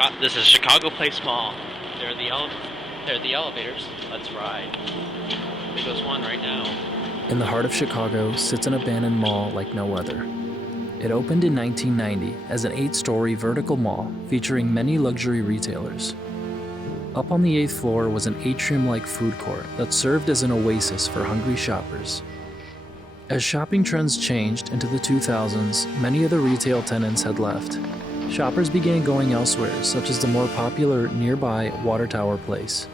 Chicago Place Mall. There are the elevators. Let's ride. There goes one right now. In the heart of Chicago sits an abandoned mall like no other. It opened in 1990 as an 8-story vertical mall featuring many luxury retailers. Up on the 8th floor was an atrium-like food court that served as an oasis for hungry shoppers. As shopping trends changed into the 2000s, many of the retail tenants had left. Shoppers began going elsewhere, such as the more popular nearby Water Tower Place.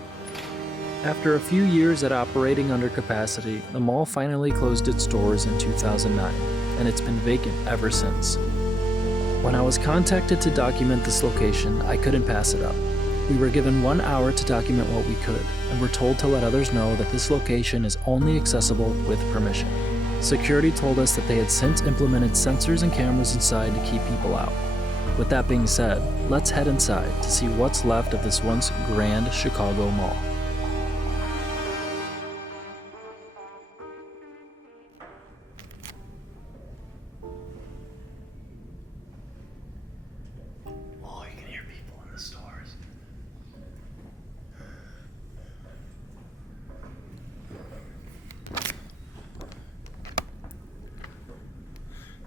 After a few years at operating under capacity, the mall finally closed its doors in 2009, and it's been vacant ever since. When I was contacted to document this location, I couldn't pass it up. We were given 1 hour to document what we could, and were told to let others know that this location is only accessible with permission. Security told us that they had since implemented sensors and cameras inside to keep people out. With that being said, let's head inside to see what's left of this once grand Chicago mall. Oh, you can hear people in the stores.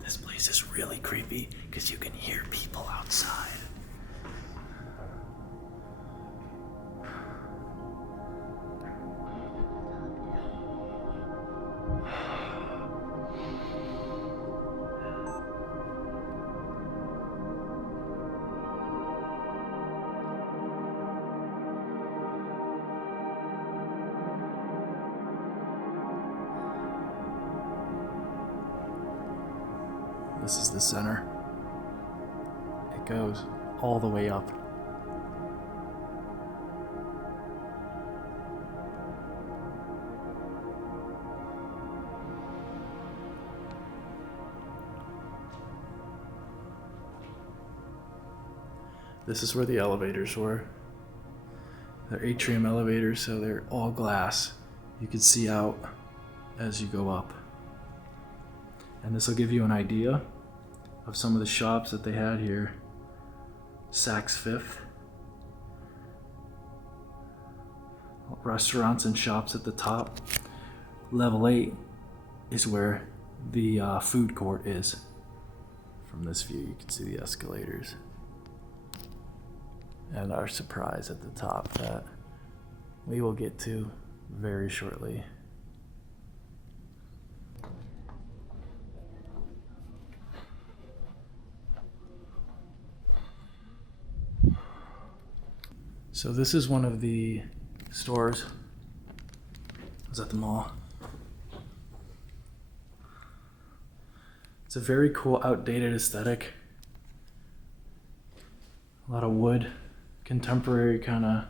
This place is really creepy because you can hear people outside. This is the center. It goes all the way up. This is where the elevators were. They're atrium elevators, so they're all glass. You can see out as you go up. And this will give you an idea of some of the shops that they had here. Saks Fifth. Restaurants and shops at the top. Level 8 is where the food court is. From this view, you can see the escalators. And our surprise at the top that we will get to very shortly. So this is one of the stores. I was at the mall. It's a very cool outdated aesthetic. A lot of wood, contemporary kind of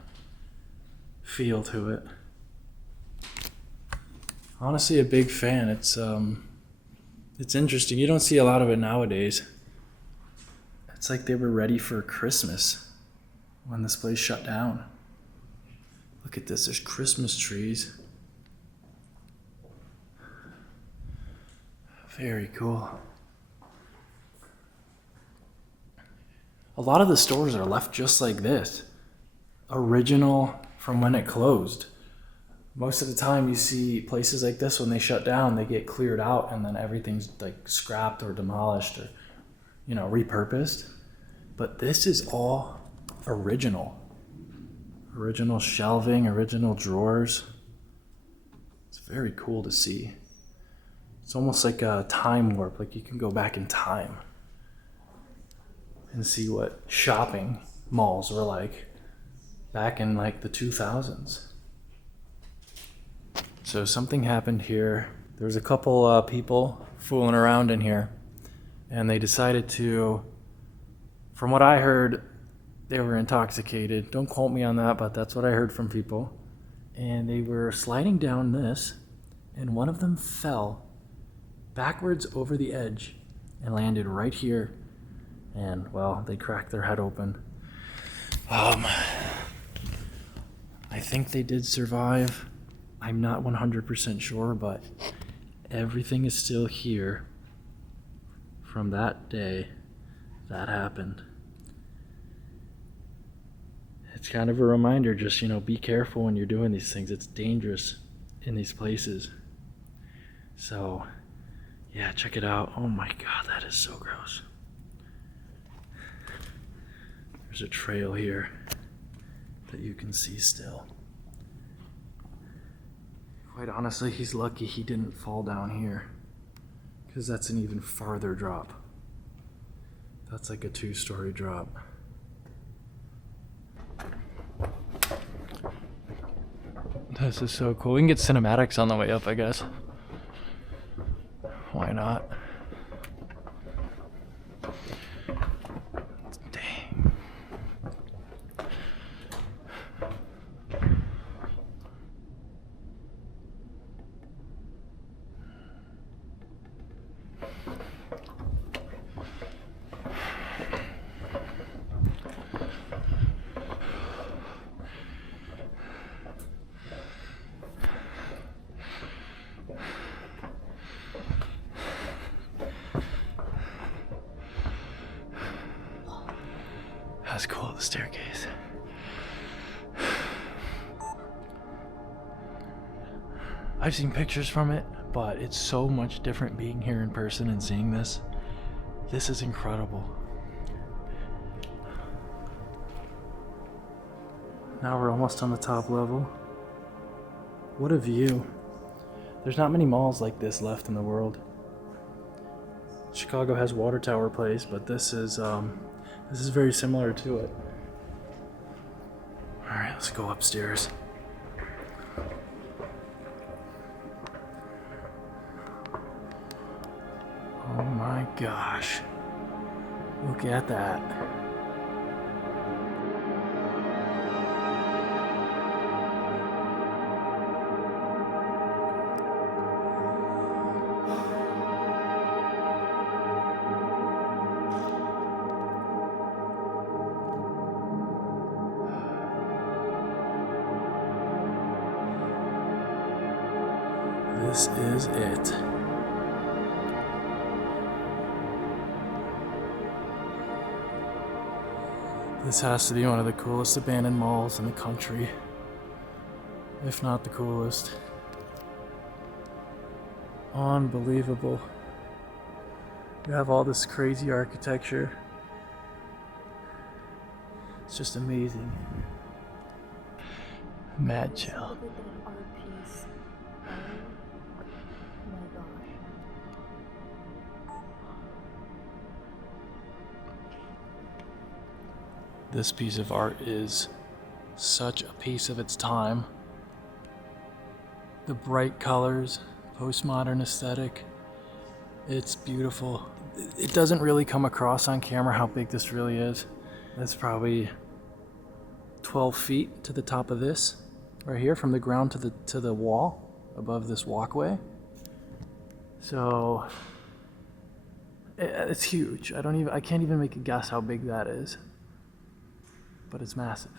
feel to it. Honestly, a big fan. It's interesting. You don't see a lot of it nowadays. It's like they were ready for Christmas when this place shut down. Look at this, there's Christmas trees. Very cool. A lot of the stores are left just like this. Original from when it closed. Most of the time you see places like this, when they shut down, they get cleared out and then everything's like scrapped or demolished or, repurposed. But this is all original shelving, original drawers. It's very cool to see. It's almost like a time warp, like you can go back in time and see what shopping malls were like back in like the 2000s. So something happened here. There was a couple people fooling around in here, and they decided to, from what I heard, they were intoxicated. Don't quote me on that, but that's what I heard from people. And they were sliding down this, and one of them fell backwards over the edge and landed right here. And, well, they cracked their head open. I think they did survive. I'm not 100% sure, but everything is still here from that day that happened. it's kind of a reminder, just, be careful when you're doing these things. It's dangerous in these places. So, yeah, check it out. Oh my God, that is so gross. There's a trail here that you can see still. Quite honestly, he's lucky he didn't fall down here, because that's an even farther drop. That's like a 2-story drop. This is so cool. We can get cinematics on the way up, I guess. Why not? Dang. That's cool, the staircase. I've seen pictures from it, but it's so much different being here in person and seeing this. This is incredible. Now we're almost on the top level. What a view. There's not many malls like this left in the world. Chicago has Water Tower Place, but this is very similar to it. All right, let's go upstairs. Oh my gosh. Look at that. This is it. This has to be one of the coolest abandoned malls in the country, if not the coolest. Unbelievable. You have all this crazy architecture. It's just amazing. Mad chill. This piece of art is such a piece of its time. The bright colors, postmodern aesthetic, it's beautiful. It doesn't really come across on camera how big this really is. That's probably 12 feet to the top of this, right here, from the ground to the wall above this walkway. So it's huge. I can't even make a guess how big that is. But it's massive.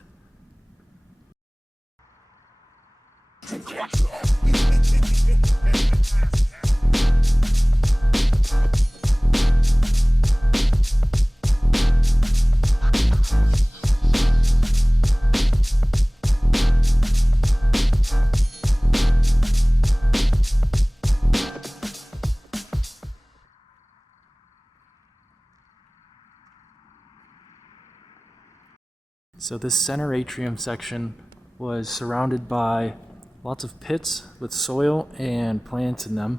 So this center atrium section was surrounded by lots of pits with soil and plants in them.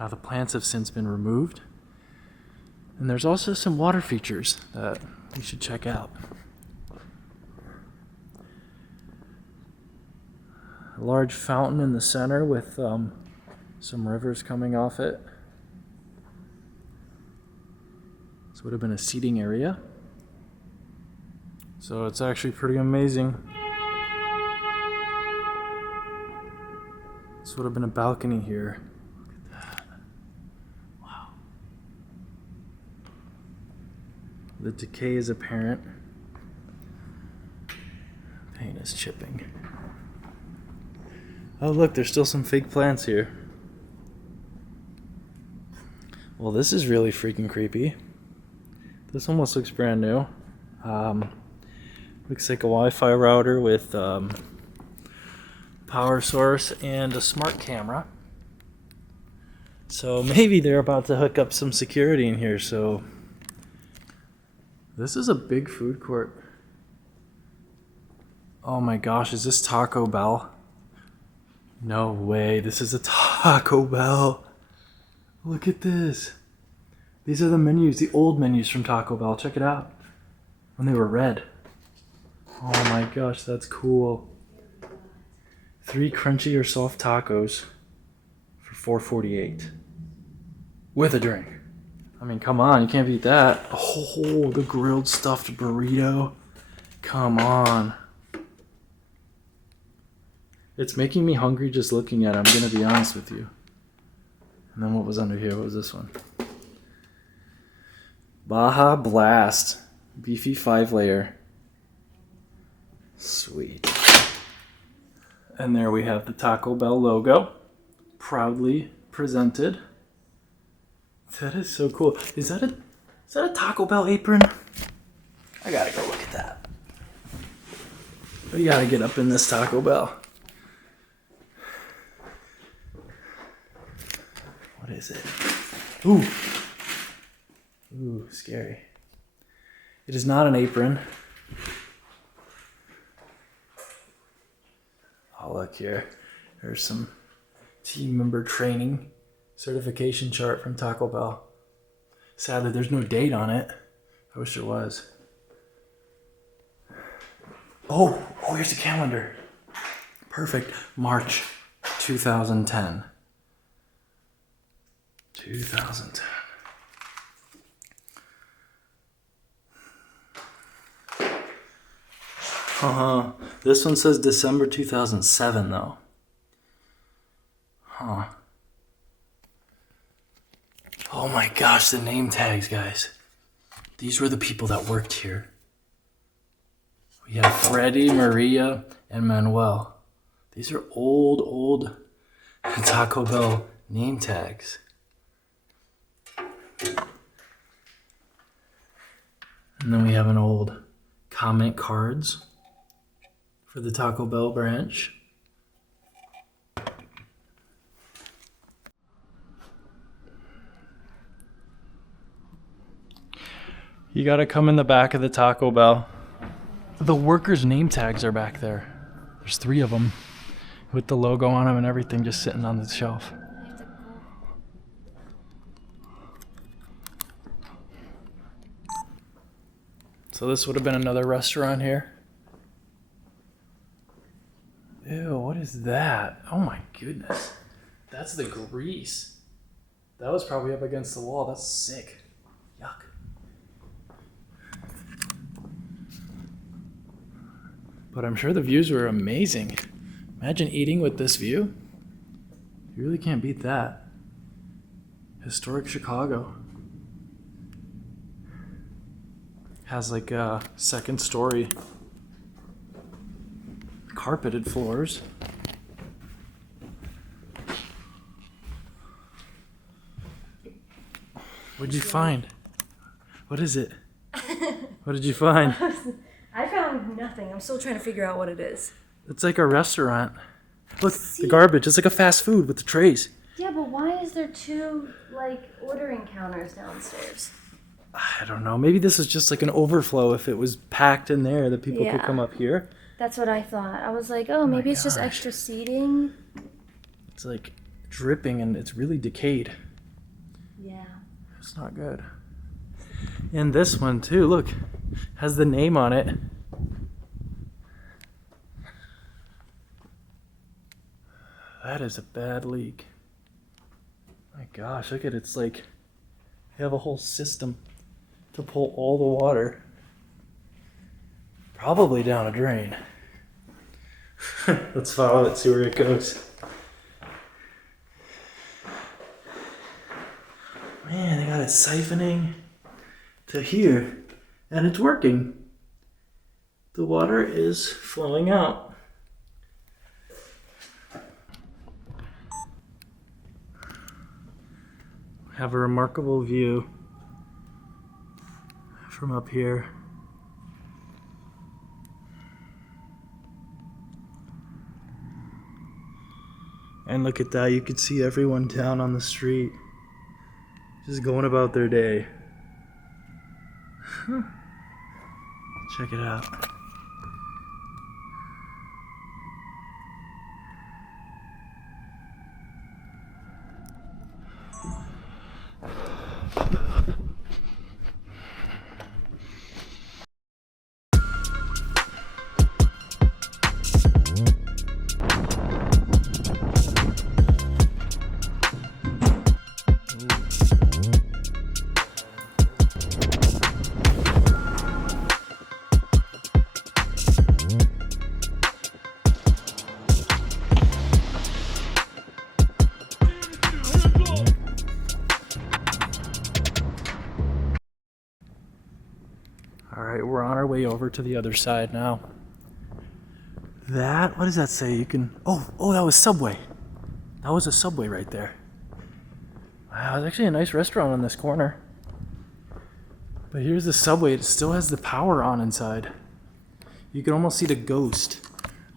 Now the plants have since been removed. And there's also some water features that you should check out. A large fountain in the center with some rivers coming off it. This would have been a seating area. So it's actually pretty amazing. This would have been a balcony here. Look at that. Wow. The decay is apparent. Paint is chipping. Oh look, there's still some fake plants here. Well, this is really freaking creepy. This almost looks brand new. Looks like a Wi-Fi router with power source and a smart camera. So maybe they're about to hook up some security in here. So this is a big food court. Oh my gosh, is this Taco Bell? No way, this is a Taco Bell. Look at this. These are the menus, the old menus from Taco Bell. Check it out. When they were red. Oh my gosh, that's cool. 3 crunchy or soft tacos for $4.48. With a drink. I mean, come on, you can't beat that. Oh, the grilled stuffed burrito. Come on. It's making me hungry just looking at it, I'm gonna be honest with you. And then what was under here? What was this one? Baja Blast. Beefy 5-layer. Sweet. And there we have the Taco Bell logo. Proudly presented. That is so cool. Is that a Taco Bell apron? I gotta go look at that. We gotta get up in this Taco Bell. What is it? Ooh. Ooh, scary. It is not an apron. Oh, look here. There's some team member training certification chart from Taco Bell. Sadly, there's no date on it. I wish there was. Oh, here's the calendar. Perfect. March 2010. 2010. This one says December 2007 though. Huh. Oh my gosh, the name tags, guys. These were the people that worked here. We have Freddie, Maria, and Manuel. These are old Taco Bell name tags. And then we have an old comment cards for the Taco Bell branch. You gotta come in the back of the Taco Bell. The workers' name tags are back there. There's 3 of them with the logo on them and everything just sitting on the shelf. So this would have been another restaurant here. Ew, what is that? Oh my goodness. That's the grease. That was probably up against the wall. That's sick. Yuck. But I'm sure the views were amazing. Imagine eating with this view. You really can't beat that. Historic Chicago. Has like a second story carpeted floors. What'd you find? What is it? What did you find? I found nothing. I'm still trying to figure out what it is. It's like a restaurant. Look, the garbage. It's like a fast food with the trays. Yeah, but why is there 2 ordering counters downstairs? I don't know. Maybe this is just like an overflow. If it was packed in there, that people could come up here. That's what I thought. I was like, oh, maybe it's just gosh. extra seating. It's like dripping and it's really decayed. Yeah. It's not good. And this one too, look, has the name on it. That is a bad leak. My gosh, look at it. It's like they have a whole system to pull all the water. Probably down a drain. Let's follow it, see where it goes. Man, they got it siphoning to here, and it's working. The water is flowing out. Have a remarkable view from up here. And look at that, you could see everyone down on the street. Just going about their day. Check it out. Alright, we're on our way over to the other side now. What does that say? You can, oh, that was Subway. That was a Subway right there. Wow, it's actually a nice restaurant on this corner. But here's the Subway, it still has the power on inside. You can almost see the ghost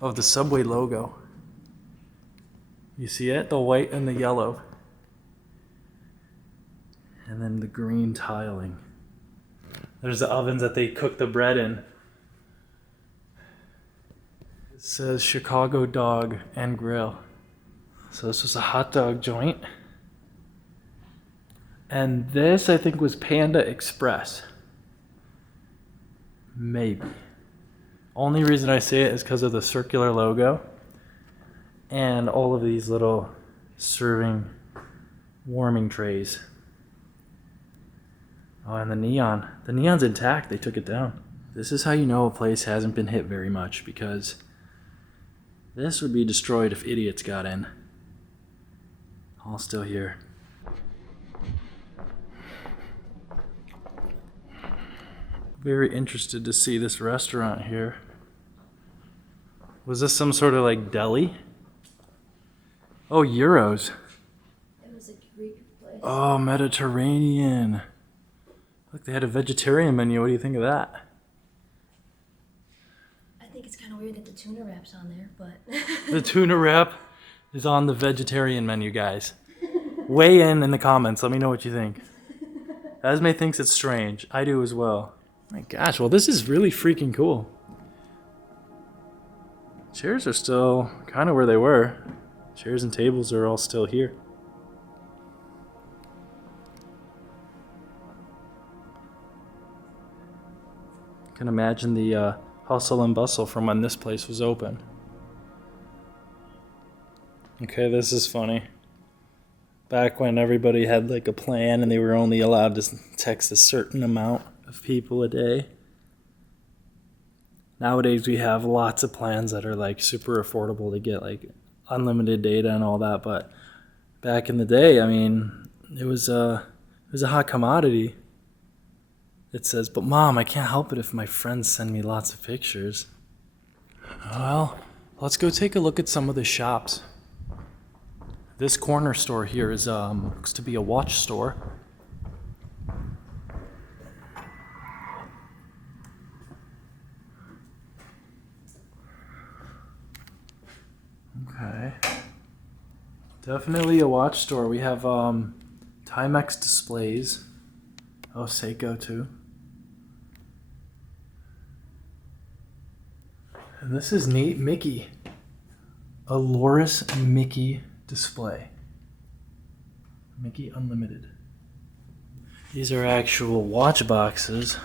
of the Subway logo. You see it? The white and the yellow. And then the green tiling. There's the ovens that they cook the bread in. It says Chicago Dog and Grill. So this was a hot dog joint. And this, I think, was Panda Express. Maybe. Only reason I say it is because of the circular logo. And all of these little serving warming trays. Oh, and the neon. The neon's intact. They took it down. This is how you know a place hasn't been hit very much, because this would be destroyed if idiots got in. All still here. Very interested to see this restaurant here. Was this some sort of like deli? Oh, Euros. It was a Greek place. Oh, Mediterranean. Look, they had a vegetarian menu. What do you think of that? I think it's kind of weird that the tuna wrap's on there, but... The tuna wrap is on the vegetarian menu, guys. Weigh in the comments. Let me know what you think. Esme thinks it's strange. I do as well. My gosh, well, this is really freaking cool. Chairs are still kind of where they were. Chairs and tables are all still here. I can imagine the hustle and bustle from when this place was open. Okay, this is funny. Back when everybody had like a plan and they were only allowed to text a certain amount of people a day. Nowadays we have lots of plans that are like super affordable to get like unlimited data and all that, but back in the day, I mean, it was a hot commodity. It says, but Mom, I can't help it if my friends send me lots of pictures. Well, let's go take a look at some of the shops. This corner store here is looks to be a watch store. Okay. Definitely a watch store. We have Timex displays. Oh, Seiko too. And this is neat. Mickey. A Loris Mickey display. Mickey Unlimited. These are actual watch boxes.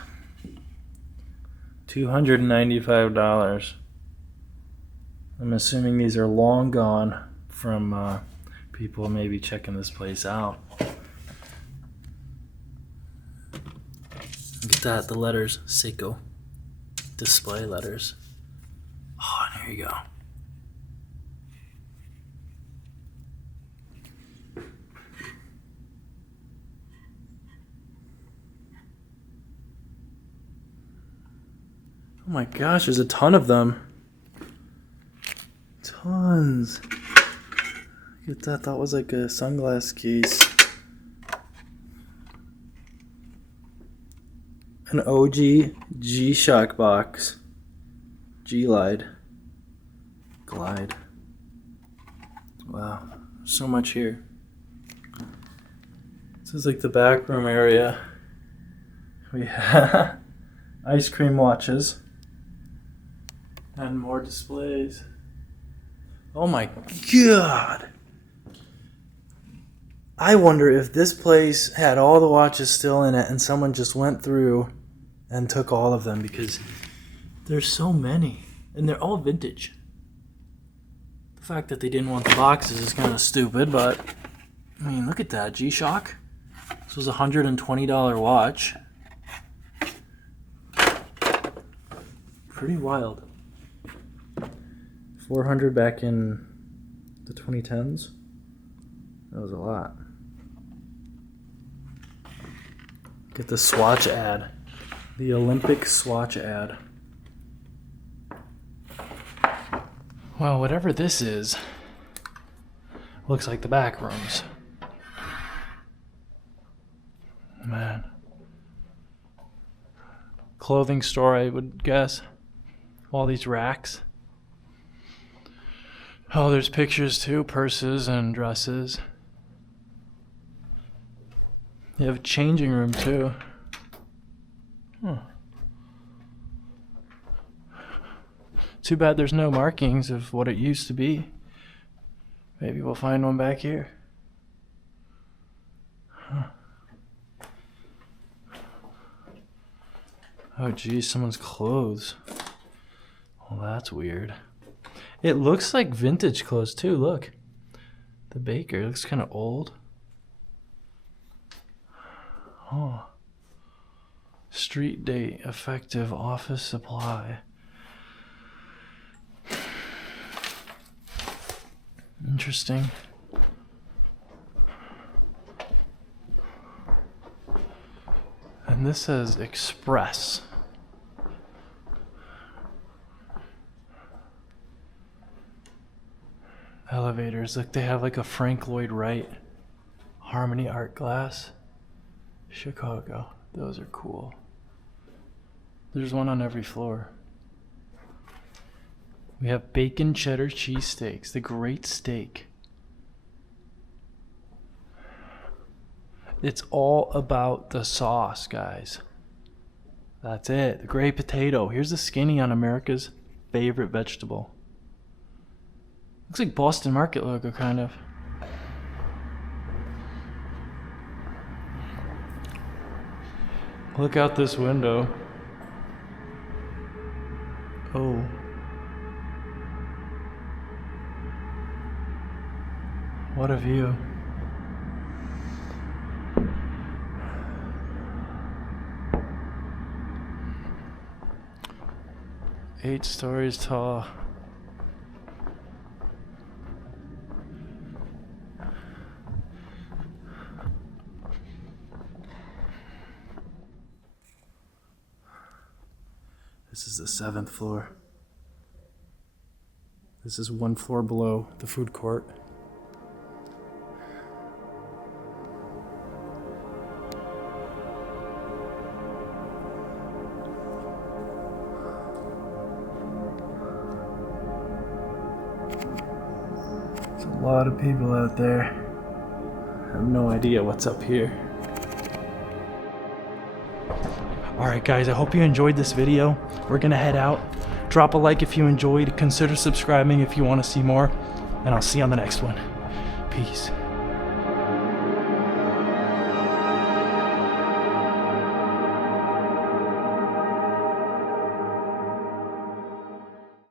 $295. I'm assuming these are long gone from people maybe checking this place out. Look at that, the letters, Seiko. Display letters. Oh, and here you go. Oh my gosh, there's a ton of them. Tons. Look at that, that was like a sunglass case. An OG G-Shock box. Glide. Wow. So much here. This is like the back room area. We have ice cream watches and more displays. Oh my god! I wonder if this place had all the watches still in it and someone just went through and took all of them, because there's so many and they're all vintage. The fact that they didn't want the boxes is kind of stupid, but I mean, look at that G-Shock. This was a $120 watch. Pretty wild. 400 back in the 2010s. That was a lot. Get the Swatch ad. The Olympic Swatch ad. Well, whatever this is, looks like the back rooms. Man. Clothing store, I would guess. All these racks. Oh, there's pictures too, purses and dresses. You have a changing room too. Huh. Too bad there's no markings of what it used to be. Maybe we'll find one back here. Huh. Oh geez, someone's clothes. Well, that's weird. It looks like vintage clothes too, look. The baker looks kind of old. Oh. Street date, effective office supply. Interesting. And this says Express. Elevators. Look, they have like a Frank Lloyd Wright Harmony Art Glass. Chicago. Those are cool. There's one on every floor. We have bacon cheddar cheesesteaks, the great steak. It's all about the sauce, guys. That's it. The great potato. Here's the skinny on America's favorite vegetable. Looks like Boston Market logo, kind of. Look out this window. Oh. What a view. Eight stories tall. This is the 7th floor. This is one floor below the food court. There's a lot of people out there. I have no idea what's up here. Alright guys, I hope you enjoyed this video. We're gonna head out. Drop a like if you enjoyed. Consider subscribing if you want to see more. And I'll see you on the next one. Peace.